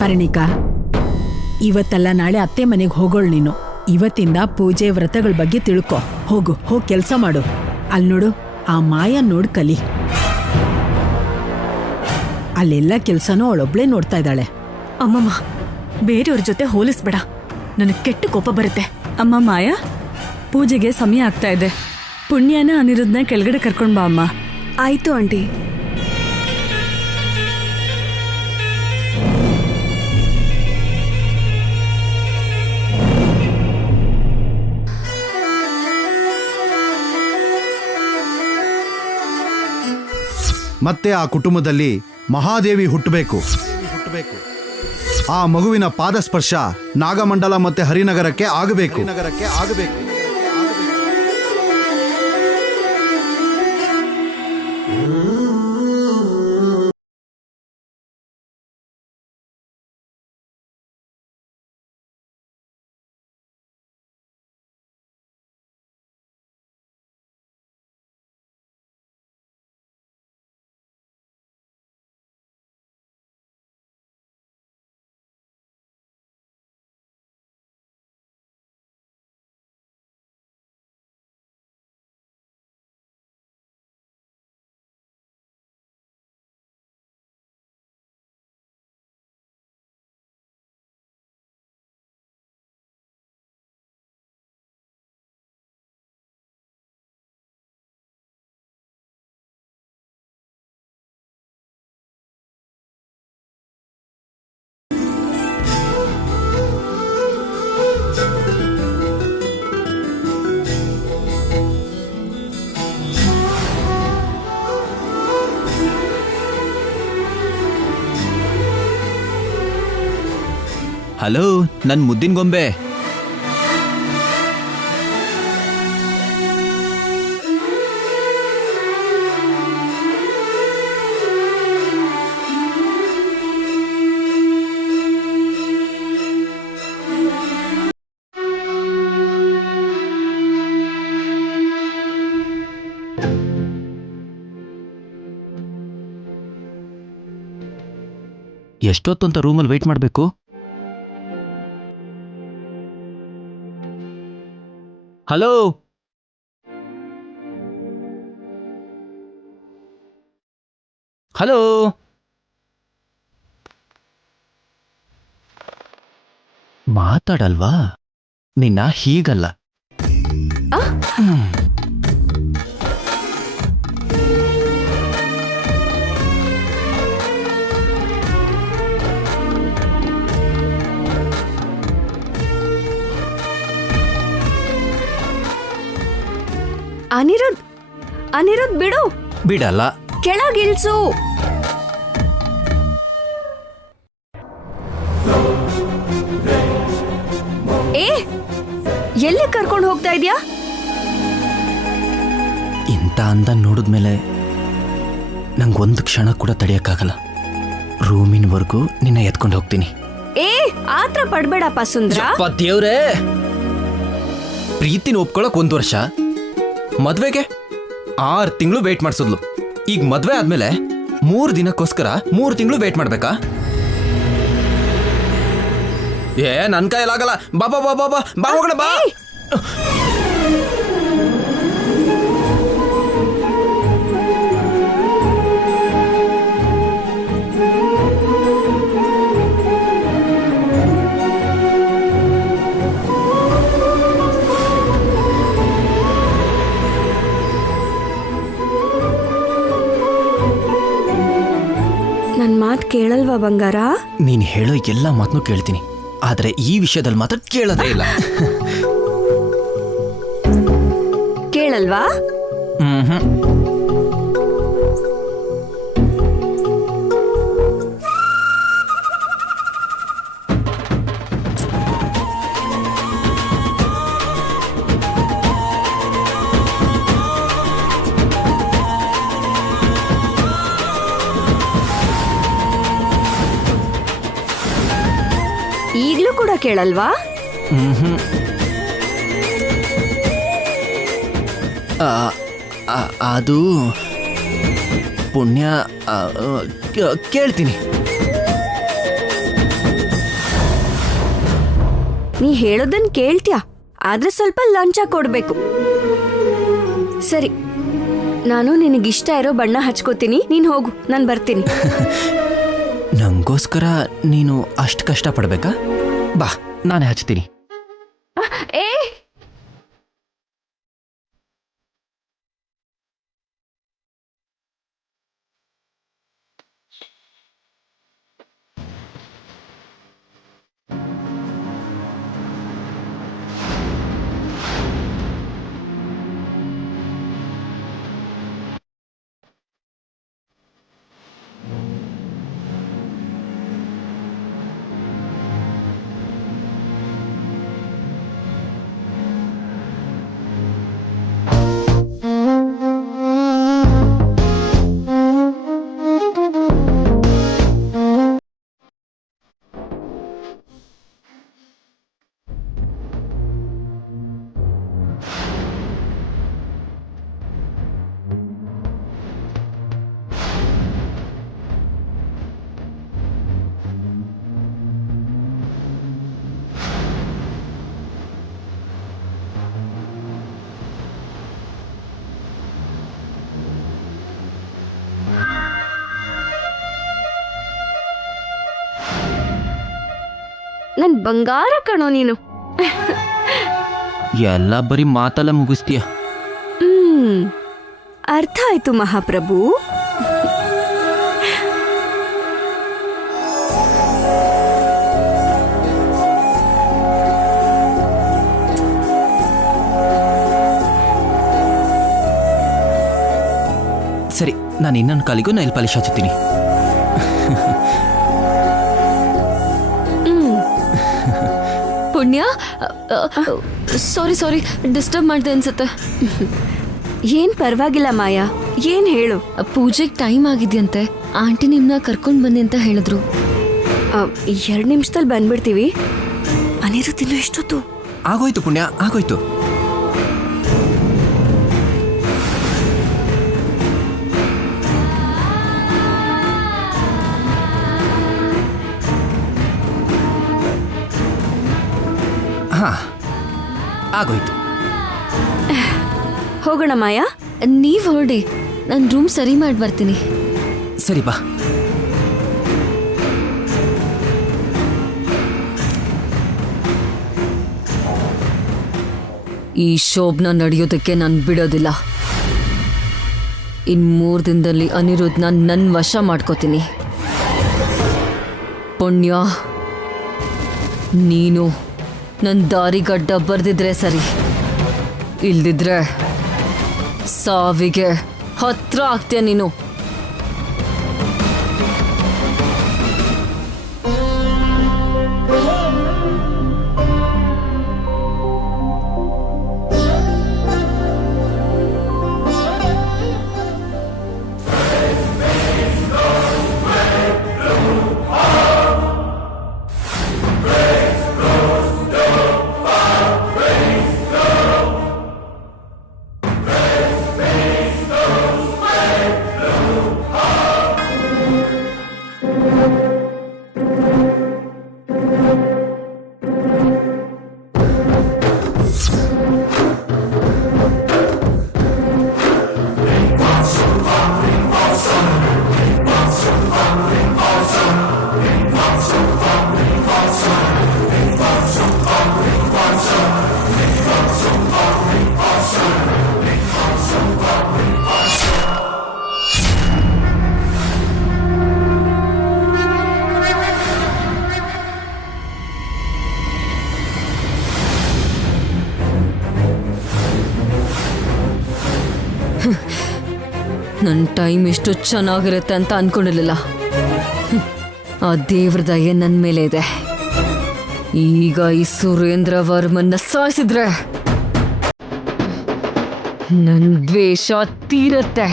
ಪರಿಣಿಕಾ, ಇವತ್ತಲ್ಲ ನಾಳೆ ಅತ್ತೆ ಮನೆಗೆ ಹೋಗೋಳು ನೀನು. ಇವತ್ತಿಂದ ಪೂಜೆ ವ್ರತಗಳ ಬಗ್ಗೆ ತಿಳ್ಕೊ. ಹೋಗು, ಹೋಗಿ ಕೆಲಸ ಮಾಡು. ಅಲ್ಲಿ ನೋಡು, ಆ ಮಾಯ ನೋಡ್ ಕಲಿ. ಅಲ್ಲೆಲ್ಲ ಕೆಲ್ಸನೂ ಅವಳೊಬ್ಳೇ ನೋಡ್ತಾ ಇದ್ದಾಳೆ. ಅಮ್ಮಮ್ಮ, ಬೇರೆಯವ್ರ ಜೊತೆ ಹೋಲಿಸ್ಬೇಡ, ನನಗೆ ಕೆಟ್ಟ ಕೋಪ ಬರುತ್ತೆ. ಅಮ್ಮ ಮಾಯಾ, ಪೂಜೆಗೆ ಸಮಯ ಆಗ್ತಾ ಇದೆ. ಪುಣ್ಯನ ಅನಿರುದ್ಧನ ಕೆಳಗಡೆ ಕರ್ಕೊಂಡ್ ಬಾ ಅಮ್ಮ. ಆಯ್ತು ಆಂಟಿ. ಮತ್ತೆ ಆ ಕುಟುಂಬದಲ್ಲಿ ಮಹಾದೇವಿ ಹುಟ್ಟಬೇಕು. ಆ ಮಗುವಿನ ಪಾದಸ್ಪರ್ಶ ನಾಗಮಂಡಲ ಮತ್ತೆ ಹರಿನಗರಕ್ಕೆ ಆಗಬೇಕು. ಹಲೋ, ನನ್ ಮುದ್ದಿನ ಗೊಂಬೆ. ಎಷ್ಟೊತ್ತು ಅಂತ ರೂಮಲ್ಲಿ ವೇಟ್ ಮಾಡಬೇಕು? ಹಲೋ, ಹಲೋ, ಮಾತಾಡಲ್ವಾ? ನಿನ್ನ ಹೀಗಲ್ಲ. ಅನಿರುದ್ಧ್ ಬಿಡು. ಬಿಡಲ್ಲ. ಕೆಳಗಿಲ್ಸು. ಎಲ್ಲಿ ಕರ್ಕೊಂಡು ಹೋಗ್ತಾ ಇದ್ಯಾ? ಇಂಥ ಅಂದ ನೋಡಿದ್ಮೇಲೆ ನಂಗೊಂದು ಕ್ಷಣ ಕೂಡ ತಡೆಯಕ್ಕಾಗಲ್ಲ. ರೂಮಿನವರೆಗೂ ನಿನ್ನ ಎತ್ಕೊಂಡು ಹೋಗ್ತೀನಿ. ಆತ್ರ ಪಡ್ಬೇಡಪ್ಪ ಸುಂದ್ರ. ದೇವ್ರೇ, ಪ್ರೀತಿನ ಒಪ್ಕೊಳಕ್ 1 ವರ್ಷ, ಮದ್ವೆಗೆ 6 ತಿಂಗಳು ವೇಟ್ ಮಾಡಿಸಿದ್ಲು. ಈಗ ಮದ್ವೆ ಆದ್ಮೇಲೆ 3 ದಿನಕ್ಕೋಸ್ಕರ 3 ತಿಂಗಳು ವೇಟ್ ಮಾಡ್ಬೇಕಾ? ನನ್ ಕೈಲಾಗಲ್ಲ. ಬಾ ಬಾ ಬಾ ಬಾ ಬಾ ಬಾ ಹೋಗೋಣ ಬಾ. ನನ್ ಮಾತು ಕೇಳಲ್ವಾ ಬಂಗಾರ? ನೀನ್ ಹೇಳೋ ಎಲ್ಲ ಮಾತನ್ನು ಕೇಳ್ತೀನಿ, ಆದ್ರೆ ಈ ವಿಷಯದಲ್ಲಿ ಮಾತ್ರ ಕೇಳೋದೇ ಇಲ್ಲ. ಕೇಳಲ್ವಾ? ಈಗ್ಲೂ ಕೂಡ ಕೇಳಲ್ವಾ? ಅದು ಪುಣ್ಯ. ಕೇಳ್ತೀನಿ. ನೀ ಹೇಳೋದನ್ ಕೇಳ್ತ್ಯಾ, ಆದ್ರೆ ಸ್ವಲ್ಪ ಲಂಚ ಕೊಡ್ಬೇಕು. ಸರಿ, ನಾನು ನಿನಗಿಷ್ಟ ಇರೋ ಬಣ್ಣ ಹಚ್ಕೋತೀನಿ, ನೀನ್ ಹೋಗು, ನಾನು ಬರ್ತೀನಿ. ನಂಗೋಸ್ಕರ ನೀನು ಅಷ್ಟು ಕಷ್ಟ ಪಡ್ಬೇಕಾ? ಬಾ, ನಾನೇ ಹಚ್ತೀನಿ. ಏ ನನ್ ಬಂಗಾರ ಕಣೋ ನೀನು. ಎಲ್ಲ ಬರೀ ಮಾತಲ್ಲ ಮುಗಿಸ್ತೀಯ. ಅರ್ಥ ಆಯ್ತು ಮಹಾಪ್ರಭು. ಸರಿ, ನಾನು ಇನ್ನೊಂದು ಕಾಲಿಗೂ ನೈಲ್ ಪಾಲಿಶ್ ಹಚ್ಚುತ್ತೀನಿ. ಪುಣ್ಯ, ಸಾರಿ ಡಿಸ್ಟರ್ಬ್ ಮಾಡ್ದೆ ಅನ್ಸುತ್ತೆ. ಏನ್ ಪರವಾಗಿಲ್ಲ ಮಾಯಾ, ಏನ್ ಹೇಳು. ಪೂಜೆಗೆ ಟೈಮ್ ಆಗಿದ್ಯಂತೆ, ಆಂಟಿ ನಿಮ್ನ ಕರ್ಕೊಂಡ್ ಬನ್ನಿ ಅಂತ ಹೇಳಿದ್ರು. 2 ನಿಮಿಷದಲ್ಲಿ ಬಂದ್ಬಿಡ್ತೀವಿ. ಅನಿರುದ್ಧ ಇನ್ನು ಎಷ್ಟೊತ್ತು? ಆಗೋಯ್ತು ಪುಣ್ಯ, ಆಗೋಯ್ತು. ಹಾ, ಆಗೋಯ್ತು. ಹೋಗೋಣ ಮಾಯಾ. ನೀವ್ ಹೊರಡಿ, ನಾನು ರೂಮ್ ಸರಿ ಮಾಡಿ ಬರ್ತೀನಿ. ಸರಿ ಬಾ. ಈ ಶೋಭನ ನಡೆಯೋದಕ್ಕೆ ನಾನು ಬಿಡೋದಿಲ್ಲ. ಇನ್ 3 ದಿನದಲ್ಲಿ ಅನಿರುದ್ಧನ ನನ್ನ ವಶ ಮಾಡ್ಕೋತೀನಿ. ಪುಣ್ಯ, ನೀನು ನನ್ನ ದಾರಿಗಡ್ಡ ಬರ್ದಿದ್ರೆ ಸರಿ, ಇಲ್ದಿದ್ರೆ ಸಾವಿಗೆ ಹತ್ರ ಆಗ್ತೀಯ ನೀನು. ನನ್ನ ಟೈಮ್ ಎಷ್ಟು ಚೆನ್ನಾಗಿರುತ್ತೆ ಅಂತ ಅನ್ಕೊಂಡಿರಲಿಲ್ಲ. ಆ ದೇವ್ರ ದಯೆ ನನ್ನ ಮೇಲೆ ಇದೆ. ಈಗ ಈ ಸುರೇಂದ್ರ ವರ್ಮನ್ನ ಸಾಯಿಸಿದ್ರೆ ನನ್ನ ದ್ವೇಷ ತೀರತ್ತೆ.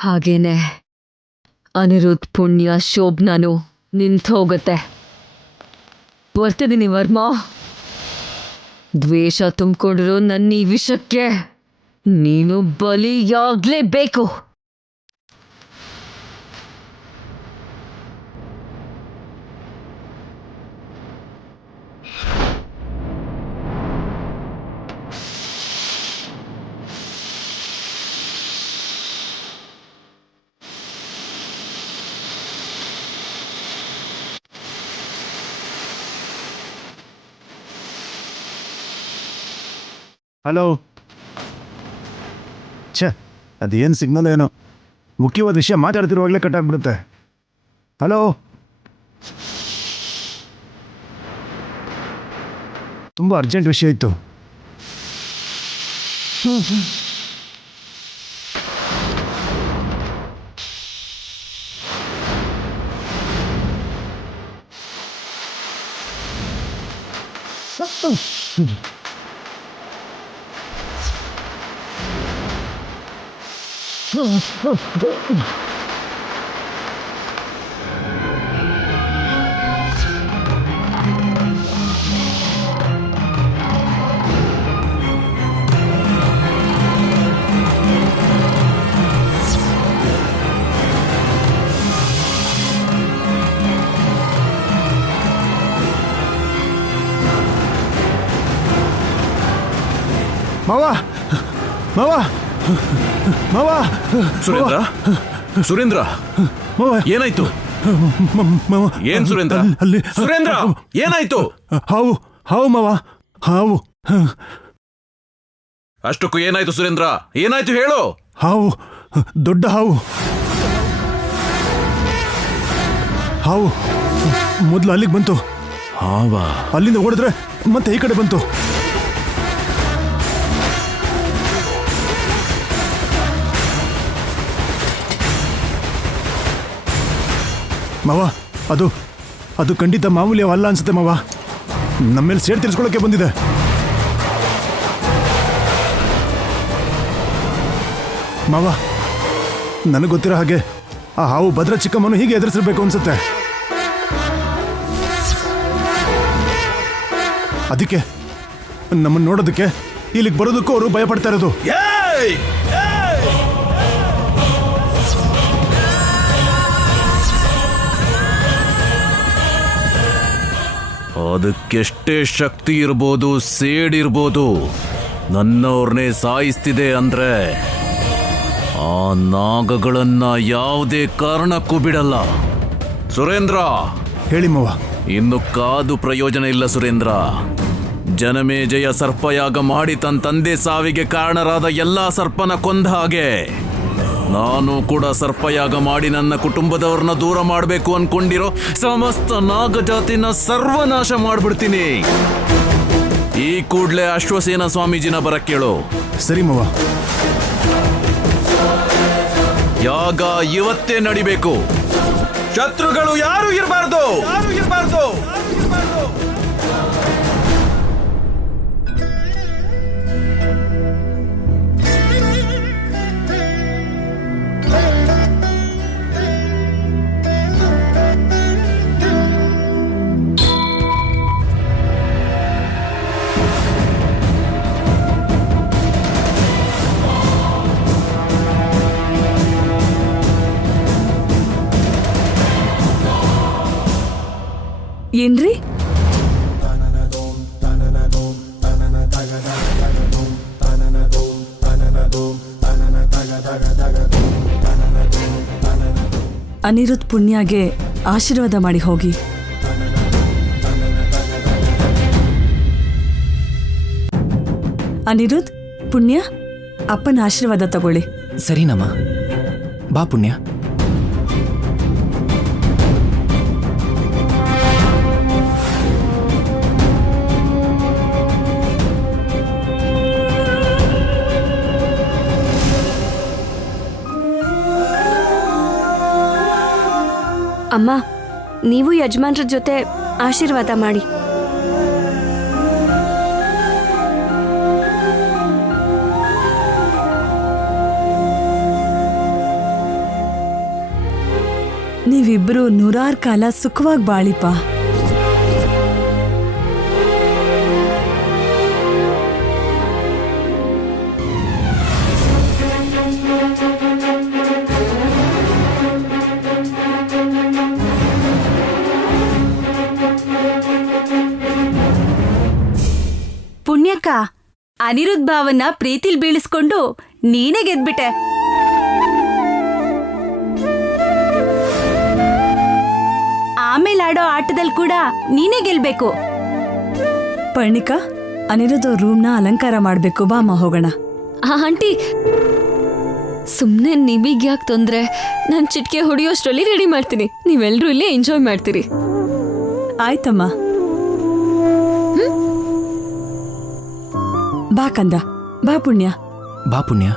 ಹಾಗೇನೆ ಅನಿರುದ್ಧ್, ಪುಣ್ಯ, ಶೋಭನಾನು ನಿಂತು ಹೋಗುತ್ತೆ. ಬರ್ತಿದ್ದೀನಿ ವರ್ಮ. ದ್ವೇಷ ತುಂಬಿಕೊಂಡಿರೋ ನನ್ನ ಈ ವಿಷಕ್ಕೆ ನೀನು ಬಲಿಯಾಗಲೇಬೇಕು. ಹಲೋ. ಛೇ, ಅದೇನು ಸಿಗ್ನಲ್ ಏನೋ, ಮುಖ್ಯವಾದ ವಿಷಯ ಮಾತಾಡ್ತಿರುವಾಗಲೇ ಕಟ್ಟಾಗ್ಬಿಡುತ್ತೆ. ಹಲೋ, ತುಂಬ ಅರ್ಜೆಂಟ್ ವಿಷಯ ಇತ್ತು. ಮಾವ, ಮಾವ, ಮಾವ, ಸುರೇಂದ್ರ, ಸುರೇಂದ್ರ, ಮಾವ, ಏನಾಯ್ತು? ಮಾವ, ಏನ್ ಸುರೇಂದ್ರ? ಅಲ್ಲಿ ಸುರೇಂದ್ರ, ಏನಾಯ್ತು? ಹಾವು, ಹಾವು ಮಾವ, ಹಾವು. ಅಷ್ಟಕ್ಕೂ ಏನಾಯ್ತು ಸುರೇಂದ್ರ? ಏನಾಯ್ತು ಹೇಳು. ಹಾವು, ದೊಡ್ಡ ಹಾವು. ಹಾವು ಮೊದಲು ಅಲ್ಲಿಗೆ ಬಂತು, ಹಾವಾ? ಅಲ್ಲಿಂದ ಓಡಿದ್ರೆ ಮತ್ತೆ ಈ ಕಡೆ ಬಂತು. ಮಾವ, ಅದು ಖಂಡಿತ ಮಾಮೂಲಿ ಅಲ್ಲ ಅನ್ಸುತ್ತೆ ಮಾವ. ನಮ್ಮೇಲೆ ಸೇಡ್ ತೀರಿಸ್ಕೊಳ್ಳೋಕೆ ಬಂದಿದೆ. ಮಾವ, ನನಗೆ ಗೊತ್ತಿರೋ ಹಾಗೆ ಆ ಹಾವು ಭದ್ರ ಚಿಕ್ಕಮ್ಮನು ಹೀಗೆ ಎದುರಿಸಿರ್ಬೇಕು ಅನ್ಸುತ್ತೆ. ಅದಕ್ಕೆ ನಮ್ಮನ್ನು ನೋಡೋದಕ್ಕೆ ಇಲ್ಲಿಗೆ ಬರೋದಕ್ಕೂ ಅವರು ಭಯ ಪಡ್ತಾ ಇರೋದು. ಅದಕ್ಕೆಷ್ಟೇ ಶಕ್ತಿ ಇರ್ಬೋದು, ಸೇಡಿರ್ಬೋದು, ನನ್ನವ್ರನ್ನೇ ಸಾಯಿಸ್ತಿದೆ ಅಂದ್ರೆ ಆ ನಾಗಗಳನ್ನ ಯಾವುದೇ ಕಾರಣಕ್ಕೂ ಬಿಡಲ್ಲ. ಸುರೇಂದ್ರ, ಹೇಳಿ ಮಾವ. ಇನ್ನು ಕಾದು ಪ್ರಯೋಜನ ಇಲ್ಲ ಸುರೇಂದ್ರ. ಜನಮೇಜಯ ಸರ್ಪಯಾಗ ಮಾಡಿ ತನ್ನ ತಂದೆ ಸಾವಿಗೆ ಕಾರಣರಾದ ಎಲ್ಲಾ ಸರ್ಪನ ಕೊಂದ ಹಾಗೆ ನಾನು ಕೂಡ ಸರ್ಪಯಾಗ ಮಾಡಿ ನನ್ನ ಕುಟುಂಬದವ್ರನ್ನ ದೂರ ಮಾಡಬೇಕು ಅನ್ಕೊಂಡಿರೋ ಸಮಸ್ತ ನಾಗಜಾತಿನ ಸರ್ವನಾಶ ಮಾಡ್ಬಿಡ್ತೀನಿ. ಈ ಕೂಡ್ಲೆ ಅಶ್ವಸೇನ ಸ್ವಾಮೀಜಿನ ಬರಕ್ಕೇಳು. ಸರಿ ಮಾವ. ಯಾಗ ಇವತ್ತೇ ನಡಿಬೇಕು. ಶತ್ರುಗಳು ಯಾರು ಇರಬಾರ್ದು. ಏನ್ರಿ? ಅನಿರುದ್ಧ್ ಪುಣ್ಯಗೆ ಆಶೀರ್ವಾದ ಮಾಡಿ ಹೋಗಿ. ಅನಿರುದ್ಧ್, ಪುಣ್ಯ, ಅಪ್ಪನ ಆಶೀರ್ವಾದ ತಗೊಳ್ಳಿ. ಸರಿನಮ್ಮ, ಬಾ ಪುಣ್ಯ. ಅಮ್ಮ, ನೀವು ಯಜಮಾನ್ರ ಜೊತೆ ಆಶೀರ್ವಾದ ಮಾಡಿ. ನೀವಿಬ್ರು 100 ಕಾಲ ಸುಖವಾಗಿ ಬಾಳಿಪ. ಪುಣ್ಯಕ್ಕ, ಅನಿರುದ್ಧ್ ಭಾವನ ಪ್ರೀತಿಲ್ ಬೀಳಿಸ್ಕೊಂಡು ನೀನೇ ಗೆದ್ಬಿಟ್ಟೆ. ಆಮೇಲೆ ಆಡೋ ಆಟದಲ್ಲಿ ಕೂಡ ನೀನೇ ಗೆಲ್ಬೇಕು. ಪರ್ಣಿಕಾ, ಅನಿರುದ್ಧ ರೂಮ್ನ ಅಲಂಕಾರ ಮಾಡ್ಬೇಕು ಬಾ ಅಮ್ಮ ಹೋಗೋಣ. ಆಂಟಿ ಸುಮ್ಮನೆ ನಿಮಗೆ ಯಾಕೆ ತೊಂದರೆ? ನಾನು ಚಿಟಿಕೆ ಹೊಡೆಯೋಷ್ಟರಲ್ಲಿ ರೆಡಿ ಮಾಡ್ತೀನಿ, ನೀವೆಲ್ಲರೂ ಇಲ್ಲೇ ಎಂಜಾಯ್ ಮಾಡ್ತೀರಿ. ಆಯ್ತಮ್ಮ. ಬಾ ಕಂದ, ಬಾ ಪುಣ್ಯ. ಬಾ ಪುಣ್ಯ.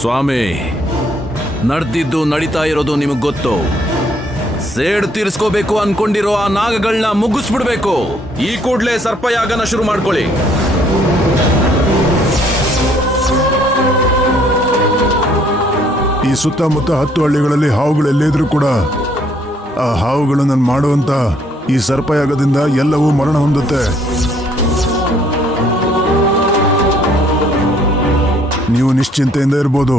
ಸ್ವಾಮಿ, ನಡೆದಿದ್ದು ನಡೀತಾ ಇರೋದು ನಿಮಗೆ ಗೊತ್ತು. ಸೇಡ್ ತೀರಿಸ್ಕೋಬೇಕು ಅನ್ಕೊಂಡಿರೋ ಆ ನಾಗಗಳನ್ನ ಮುಗಿಸ್ಬಿಡ್ಬೇಕು. ಈ ಕೂಡ್ಲೇ ಸರ್ಪಯಾಗನ ಶುರು ಮಾಡ್ಕೊಳ್ಳಿ. ಈ ಸುತ್ತಮುತ್ತ 10 ಹಳ್ಳಿಗಳಲ್ಲಿ ಹಾವುಗಳೆಲ್ಲಿದ್ರೂ ಕೂಡ ಆ ಹಾವುಗಳು ನಾನು ಮಾಡುವಂತ ಈ ಸರ್ಪಯಾಗದಿಂದ ಎಲ್ಲವೂ ಮರಣ ಹೊಂದುತ್ತೆ. ನೀವು ನಿಶ್ಚಿಂತೆಯಿಂದ ಇರ್ಬೋದು.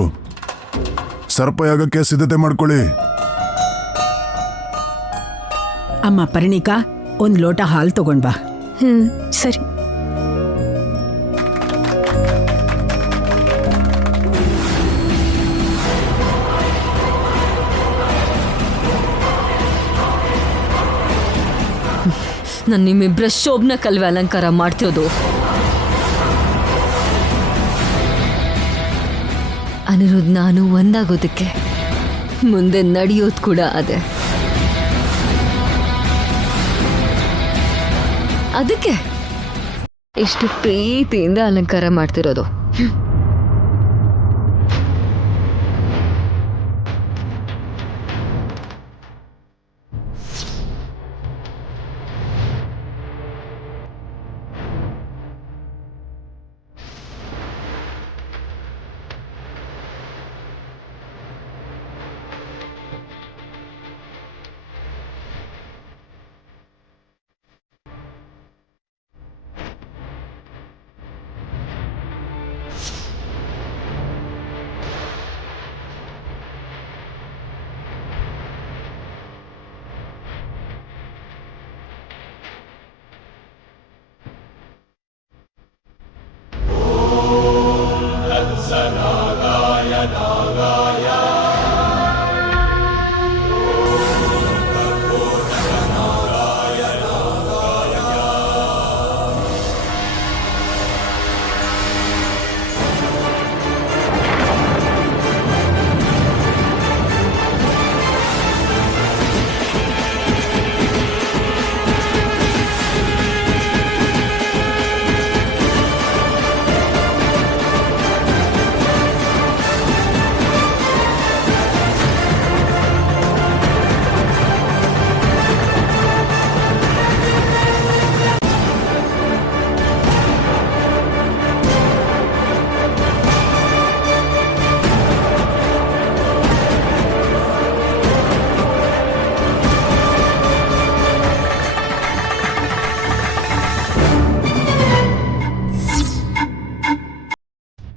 ಸರ್ಪಯಾಗಕ್ಕೆ ಸಿದ್ಧತೆ ಮಾಡ್ಕೊಳ್ಳಿ. ಅಮ್ಮ ಪರಿಣಿಕಾ, 1 ಲೋಟ ಹಾಲು ತಗೊಂಡ್ ಬಾ. ಸರಿ. ನಾನು ನಿಮ್ಮಿಬ್ಬರ ಶೋಭನ ಕಲ್ವೆ ಅಲಂಕಾರ ಮಾಡ್ತಿರೋದು. ಅನಿರುದ್ಧ ನಾನು ಒಂದಾಗೋದಕ್ಕೆ ಮುಂದೆ ನಡೆಯೋದು ಕೂಡ ಅದೇ. ಅದಕ್ಕೆ ಎಷ್ಟು ಪ್ರೀತಿಯಿಂದ ಅಲಂಕಾರ ಮಾಡ್ತಿರೋದು.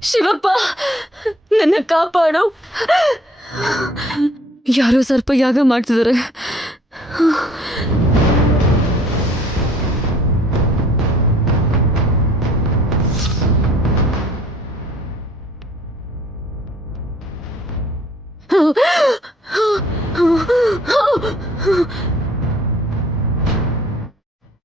ಶಿವಪ್ಪ, ನನ್ನ ಕಾಪಾಡು. ಯಾರೋ ಸರ್ಪ ಯಾಗ ಮಾಡ್ತಿದ್ದಾರೆ. ಹ,